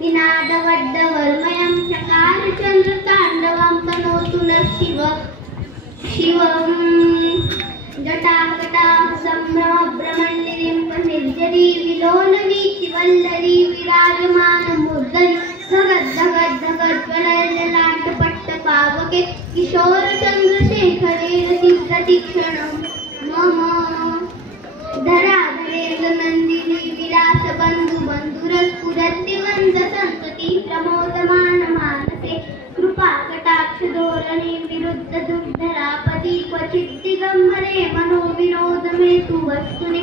निनादवड्डवर्मयं चकारचन्द्रताण्डवं तनोतु नः शिवम् जटाकटाः सम्भ्रमभ्रमण्डिरिम्पनिर्झरी विलोलवीचिवल्लरी विराजमानमूर्धनि धगद्धगद्धगज्ज्वलल्ललाटपट्टपावके किशोरचन्द्रशेखरे रतिप्रतिक्षणं मम धराधरेन्द्रनन्दिनी विलासबन्धुबन्धुरस्फुरद्दिवन्दसन्तति प्रमोदमानमानसे कृपाकटाक्षधोरणे विरुद्धदुर्धरापति क्वचित् दिगम्बरे मनोविनोदमेतु वस्तुनि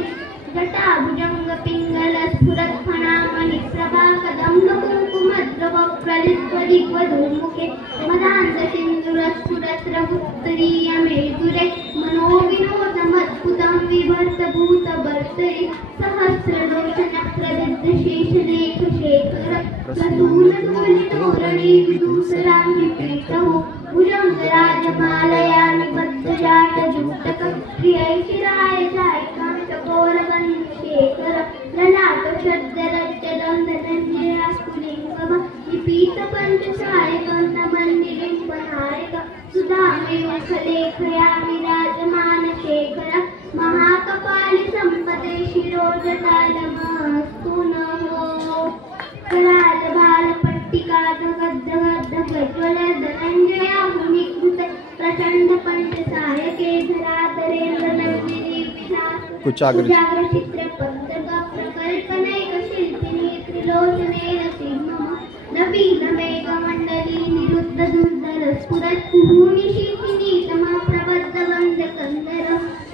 जटाभुजङ्गपिङ्गलस्फुरत्फणामणिप्रभाकदम्बकुङ्कुमद्रवप्रलिप्तदिग्वधूमुखे मदान्तसिन्दूरस्फुरस्रगुप्तरीयमेतुरे मनोविनोदमद्भुतं विभर्तभूतभर्तरि सहस्रलोचनप्रदुद्धशेषलेखशेखर प्रसूनतोरणि विदूसराङ्गिपीठौ भुजङ्गराजमालया निबद्धजाटजूटकं प्रियैशिराय जायकां चकोरवन्शेखर ललाटशब्दरज्जलं धनञ्जयास्फुलिङ्गम निपीतपञ्चसायकं नमन्निरिम्पनायक सुधामयोखलेखया विराजमानशेखर महाकपालिसम्पते शिरोजटालमस्तु नः करालबालपट्टिकाधगद्धगद्धगज्ज्वल धनञ्जया मुनिकृत प्रचण्ड पञ्चसायके धराधरेन्द्रनन्दिनी कुजाग्रचित्रपद्धकप्रकल्पनैकशिल्पिनी त्रिलोचनेन सिंहम् नवीनमेघमण्डली निरुद्धदुर्धरस्फुरत्कुहूनिशीतिनी तमप्रबद्धवन्दकन्दर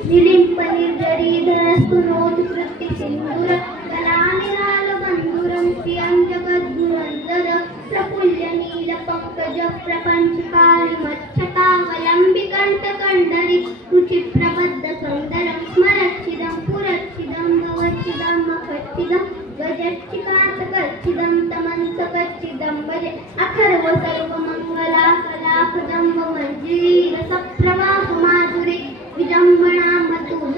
निलिम्पनिर्झरीधरस्तुनोत्कृत्तिसिन्दूर कलानिरालबन्धुरं श्रियं जगद्गुरन्दर प्रफुल्लनीलपङ्कज प्रपञ्चकालिमच्छटावलम्बिकण्ठकण्डरि रुचिप्रबद्धसुन्दरं स्मरच्छिदं पुरच्छिदं भवच्छिदं मखच्छिदं गजच्छिकान्तकच्छिदं तमन्तकच्छिदं भजे अखर्व सर्वमङ्गला कलाकदम्ब मञ्जरी रसप्रवाहमाधुरी विजम्बणामतुलं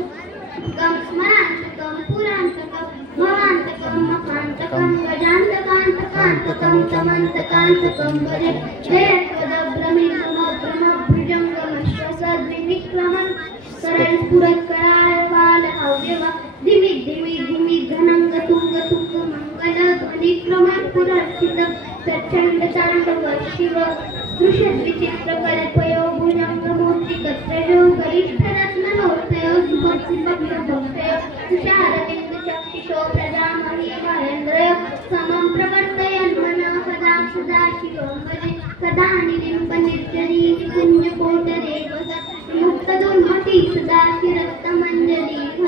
स्मरान्तकं पुरान्तकं भवान्तकं महान्तकं गजान्तकान्तकान्तकं तमन्तकान्तकं भजे जयत्वदभ्रमिन्दुमभ्रमभुजङ्गमश्वसद्विविक्रमं सरलस्फुरत्करालबालहव्यव धिमिद् धिमिद् धिमिद् घनङ्गतुङ्गतुङ्गमङ्गलध्वनिक्रमं पुरस्थितं प्रचण्डताण्डव शिव दृशद्विचित्रकल्पयो भुजङ्गमूर्तिकत्रयो गरिष्ठरत्ननोत्तयो सुभक्तिभक्तभक्तयो तुषारविन्दचक्षुषो प्रजामहीमहेन्द्रयो समं प्रवर्तयन्मनः कदा सदा शिवं भजे कदा निलिम्पनिर्झरी निकुञ्जकोटरे वसत् मुक्तदुर्मती सदा शिरक्तमञ्जलीः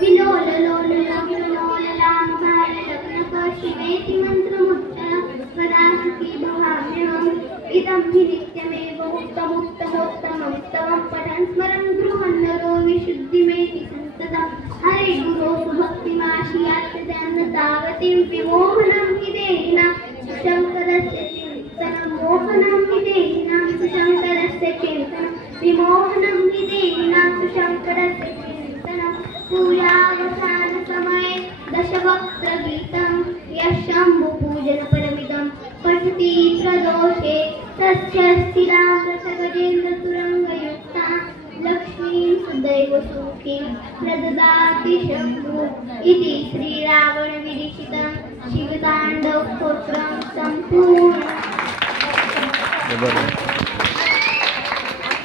विलोललोललविलोललाम्भारलग्नक शिवेति मन्त्रमुच्चरं कदा सुखी भवाम्यहम् इदं हि नित्यमेव उत्तमोत्तमोत्तमं स्तवं पठन् स्मरन् गृहन् नरो विशुद्धिमेति सन्ततं हरे गुरो सुभक्तिमाशियाच्यतेन तावतीं विमोहनं हि देहिनां शङ्करस्य चिन्तनं मोहनं हि देहिनां सुशङ्करस्य चिन्तनं विमोहनं हि देहिनां सुशङ्करस्य चिन्तनं पूजावसानसमये दशवक्त्रगीतं यः शम्भुपूजनपरमिदं पठति प्रदोषे तस्य स्थिरामृतगजेन्द्रतुरङ्गयुक्तां लक्ष्मीं सदैव सुखीं प्रददाति शम्भुः इति श्रीरावणविरचितं शिवताण्डवस्तोत्रं सम्पूर्णम्।